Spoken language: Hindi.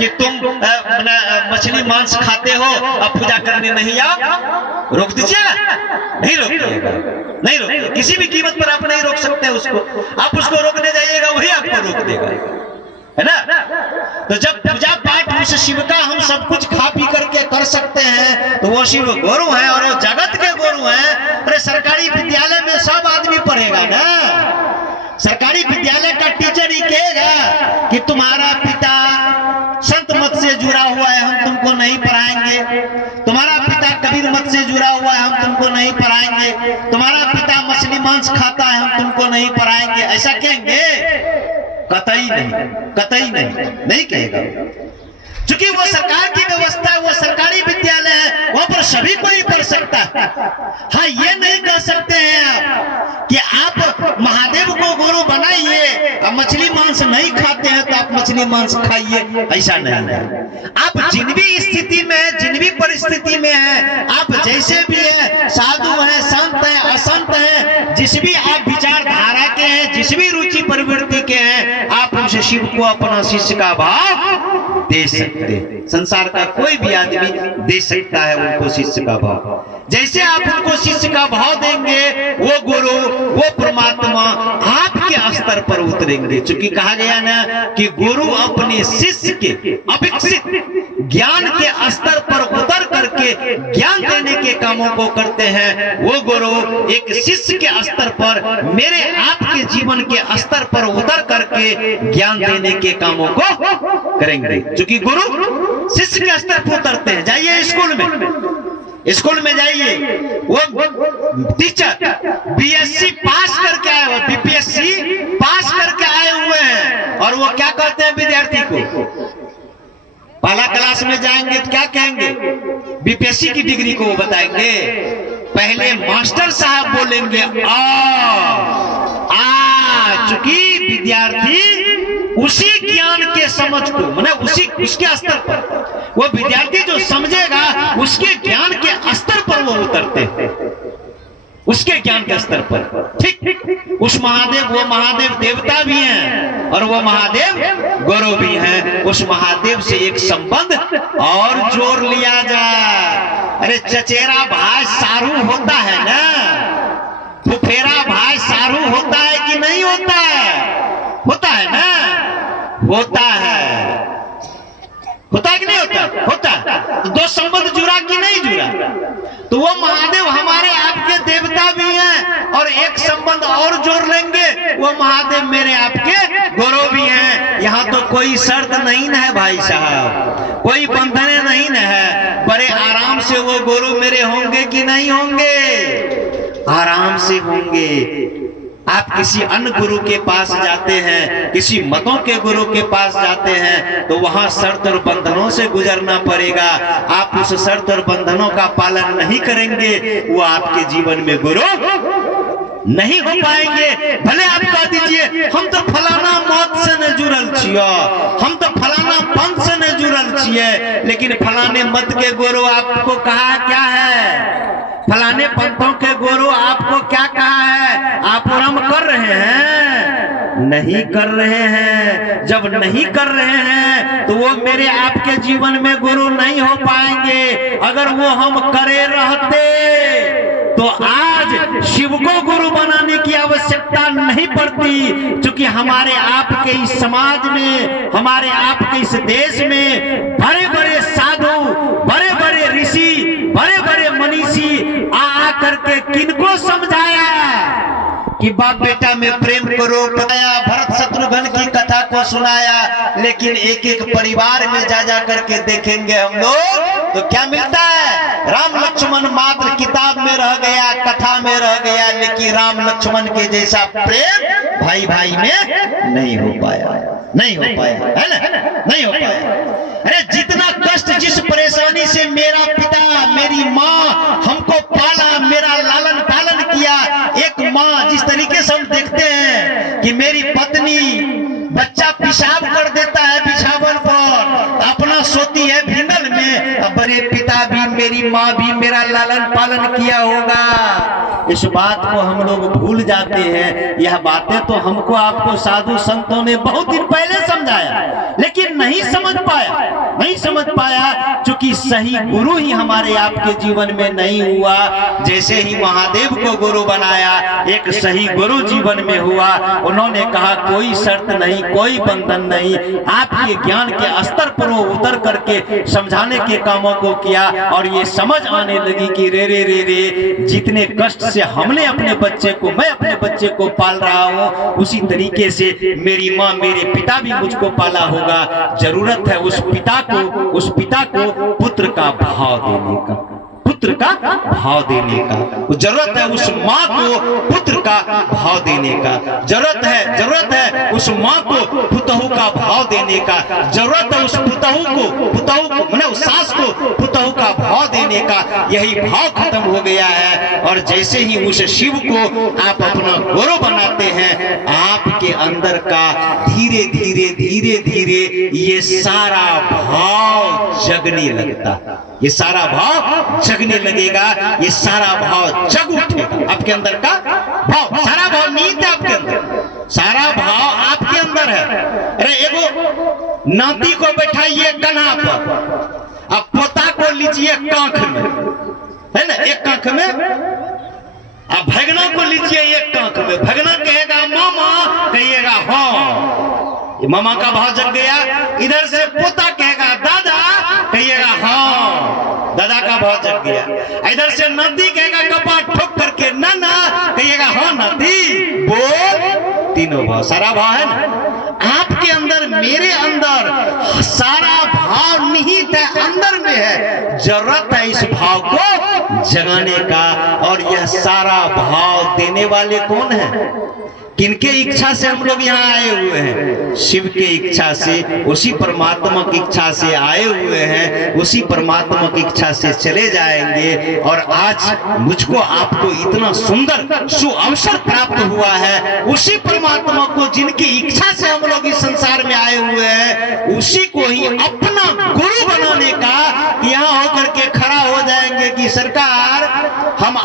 कि तुम मछली मांस खाते हो, अब पूजा करने नहीं आओ, रोक दीजिएगा? नहीं रोकिएगा, नहीं रोकिएगा, किसी भी कीमत पर आप नहीं रोक सकते उसको। आप उसको रोकने जाइएगा वही आपको रोक देगा, है ना? तो जब पूजा पाठ उस शिव का हम सब कुछ खा पी करके कर सकते हैं तो वो शिव गुरु है और वो जगत के गुरु हैं। अरे सरकारी विद्यालय में सब आदमी पढ़ेगा ना, सरकारी विद्यालय का टीचर ही कहेगा कि तुम्हारा पिता संत मत से जुड़ा हुआ है, हम तुमको नहीं पढ़ाएंगे। तुम्हारा पिता कबीर मत से जुड़ा हुआ है, हम तुमको नहीं पढ़ाएंगे। तुम्हारा पिता मछली मांस खाता है, हम तुमको नहीं पढ़ाएंगे। ऐसा कहेंगे? कतई नहीं, कतई नहीं, नहीं कहेगा। क्योंकि वो सरकार की व्यवस्था, वो सरकारी विद्यालय है, वहां पर सभी कोई पढ़ सकता है। हाँ, ये नहीं कह सकते हैं आप कि आप महादेव को गुरु बनाइए, अब मछली मांस नहीं खाते हैं तो आप मछली मांस खाइए, ऐसा नहीं है। आप जिन भी स्थिति में है, जिन भी परिस्थिति में है, आप जैसे भी है, साधु है, संत है, असंत है, जिस भी आप विचारधारा के हैं, जिस भी रुचि प्रवृत्ति के हैं, आप उस शिव को अपना शिष्य का भाव दे सकते। संसार का कोई भी आदमी दे सकता है उनको शिष्य का भाव। जैसे आप उनको शिष्य का भाव देंगे, वो गुरु, वो परमात्मा आपके स्तर पर उतरेंगे। चूंकि कहा गया ना कि गुरु अपने शिष्य के अविकसित ज्ञान के स्तर पर उतर करके ज्ञान देने के कामों को करते हैं। वो गुरु एक शिष्य के स्तर पर, मेरे आपके जीवन के स्तर पर उतर करके ज्ञान देने के कामों को करेंगे। क्योंकि गुरु शिष्य के स्तर पर उतरते हैं। जाइए स्कूल में, स्कूल में जाइए, वो टीचर बीएससी पास करके आए हुए, बीपीएससी पास करके आए हुए हैं, और वो क्या कहते हैं विद्यार्थी को? पहला क्लास में जाएंगे तो क्या कहेंगे? बीपीएससी की डिग्री को वो बताएंगे। पहले मास्टर साहब बोलेंगे आ, चूंकि विद्यार्थी उसी ज्ञान के समझ को, माने उसके स्तर पर, वो विद्यार्थी जो समझेगा उसके ज्ञान के स्तर पर वो उतरते हैं, उसके ज्ञान के स्तर पर। ठीक उस महादेव, वो महादेव देवता भी हैं और वो महादेव गुरु भी हैं। उस महादेव से एक संबंध और जोड़ लिया जाए। अरे चचेरा भाई सारू होता है ना, फुफेरा भाई सारू होता है कि नहीं होता है? होता है ना, होता है, होता है कि नहीं होता? होता है। तो दो संबंध जुड़ा कि नहीं जुड़ा? तो वो महादेव हमारे आपके देवता भी हैं, और एक संबंध और जोड़ लेंगे, वो महादेव मेरे आपके गुरु भी हैं। यहाँ तो कोई शर्त नहीं है भाई साहब, कोई बंधने नहीं है। बड़े आराम से वो गुरु मेरे होंगे कि नहीं होंगे? आराम से होंगे। आप किसी अन्य गुरु के पास जाते हैं, किसी मतों के गुरु के पास जाते हैं, तो वहां शर्त और बंधनों से गुजरना पड़ेगा। आप उस शर्त और बंधनों का पालन नहीं करेंगे, वो आपके जीवन में गुरु नहीं हो पाएंगे। भले आप कह दीजिए हम तो फलाना मत से न जुड़ल छियो, हम तो फलाना पंथ से न जुड़ल छिए, लेकिन फलाने मत के गुरु आपको कहा क्या है? फलाने पंथों के गुरु आपको क्या कहा है? आप रम कर रहे हैं? नहीं कर रहे हैं। जब नहीं कर रहे हैं तो वो मेरे आपके जीवन में गुरु नहीं हो पाएंगे। अगर वो हम करे रहते तो आज शिव को गुरु बनाने की आवश्यकता नहीं पड़ती, क्योंकि हमारे आपके इस समाज में, हमारे आपके इस देश में बड़े बड़े साधु, बड़े बड़े ऋषि, बड़े बड़े मनीषी आ करके किनको समझाया कि बाप बेटा में प्रेम करो, बताया, भरत शत्रुघ्न की कथा को सुनाया। लेकिन एक एक परिवार में जा जा करके देखेंगे हम लोग तो क्या मिलता है? राम लक्ष्मण मात्र किताब में रह गया, कथा में रह गया, लेकिन राम लक्ष्मण के जैसा प्रेम भाई भाई में नहीं हो पाया, नहीं हो पाया, है ना? नहीं हो पाया। अरे जितना कष्ट, जिस परेशानी से मेरा पिता, मेरी माँ हमको पाला, मेरा लालन पालन किया, एक माँ जिस तरीके से हम देखते हैं कि मेरी पत्नी बच्चा पेशाब कर देता है बिछावन पर, अपना सोती है भिंगल में, अब बड़े पिता भी, मेरी माँ भी मेरा लालन पालन किया होगा। इस बात को हम लोग भूल जाते हैं। यह बातें तो हमको आपको साधु संतों ने बहुत दिन पहले समझाया, लेकिन नहीं समझ पाया। पाया, क्योंकि सही गुरु ही हमारे आपके जीवन में नहीं हुआ। जैसे ही महादेव को गुरु बनाया, एक सही गुरु जीवन में हुआ। उन्होंने कहा कोई शर्त नहीं, कोई बंधन नहीं, आपके ज्ञान के स्तर पर वो उतर करके समझाने के कामों को किया। और ये समझ आने लगी कि रे रे रे रे, जितने कष्ट से हमने अपने बच्चे को, मैं अपने बच्चे को पाल रहा हूँ, उसी तरीके से मेरी माँ, मेरे पिता भी मुझको पाला होगा। जरूरत है उस पिता को पुत्र का भाव देने का, पुत्र का भाव देने का। जरूरत है उस माँ को पुत्र का भाव देने का। जरूरत है उस माँ को पुतहु का भाव देने का। जरूरत है उस पुतहु को माने उस सास को पुतहु का भाव देने का। यही भाव खत्म हो गया है। और जैसे ही उस शिव को आप अपना गुरु बनाते हैं, आपके अंदर का धीरे धीरे ये सारा भाव जगने लगता, ये सारा भाव जगने लगेगा, ये सारा भाव जग उठेगा। आपके अंदर का भाव, सारा भाव नीत है आपके अंदर, सारा भाव आपके अंदर है। अरे एगो नाती को बैठाइए कन्हा पर, अब पोता को लीजिए कांख में, है ना, एक कांख में। अब भगना को लीजिए एक कांख में, भगना कहेगा मामा, कहिएगा हाँ, मामा का भाव जग गया। इधर से पोता कहेगा दादा, कहिएगा हाँ, दादा का भाव जग गया। इधर से नाती कहेगा कपाट ठोक करके नाना, कहिएगा हाँ नाती बोल। तीनों भाव, सारा भाव है ना आपके अंदर, मेरे अंदर सारा भाव निहित है, अंदर में है। जरूरत है इस भाव को जगाने का। और यह सारा भाव देने वाले कौन है? किनके इच्छा से हम लोग यहाँ आए हुए हैं? शिव के इच्छा से, उसी परमात्मा की इच्छा से आए हुए हैं, उसी परमात्मा की इच्छा से चले जाएंगे। और आज मुझको आपको इतना सुंदर सुअवसर प्राप्त हुआ है, उसी परमात्मा को जिनकी इच्छा से हम लोग इस संसार में आए हुए हैं, उसी को ही अपना गुरु बनाने का। यहाँ होकर के खड़ा हो जाएंगे कि सरकार हम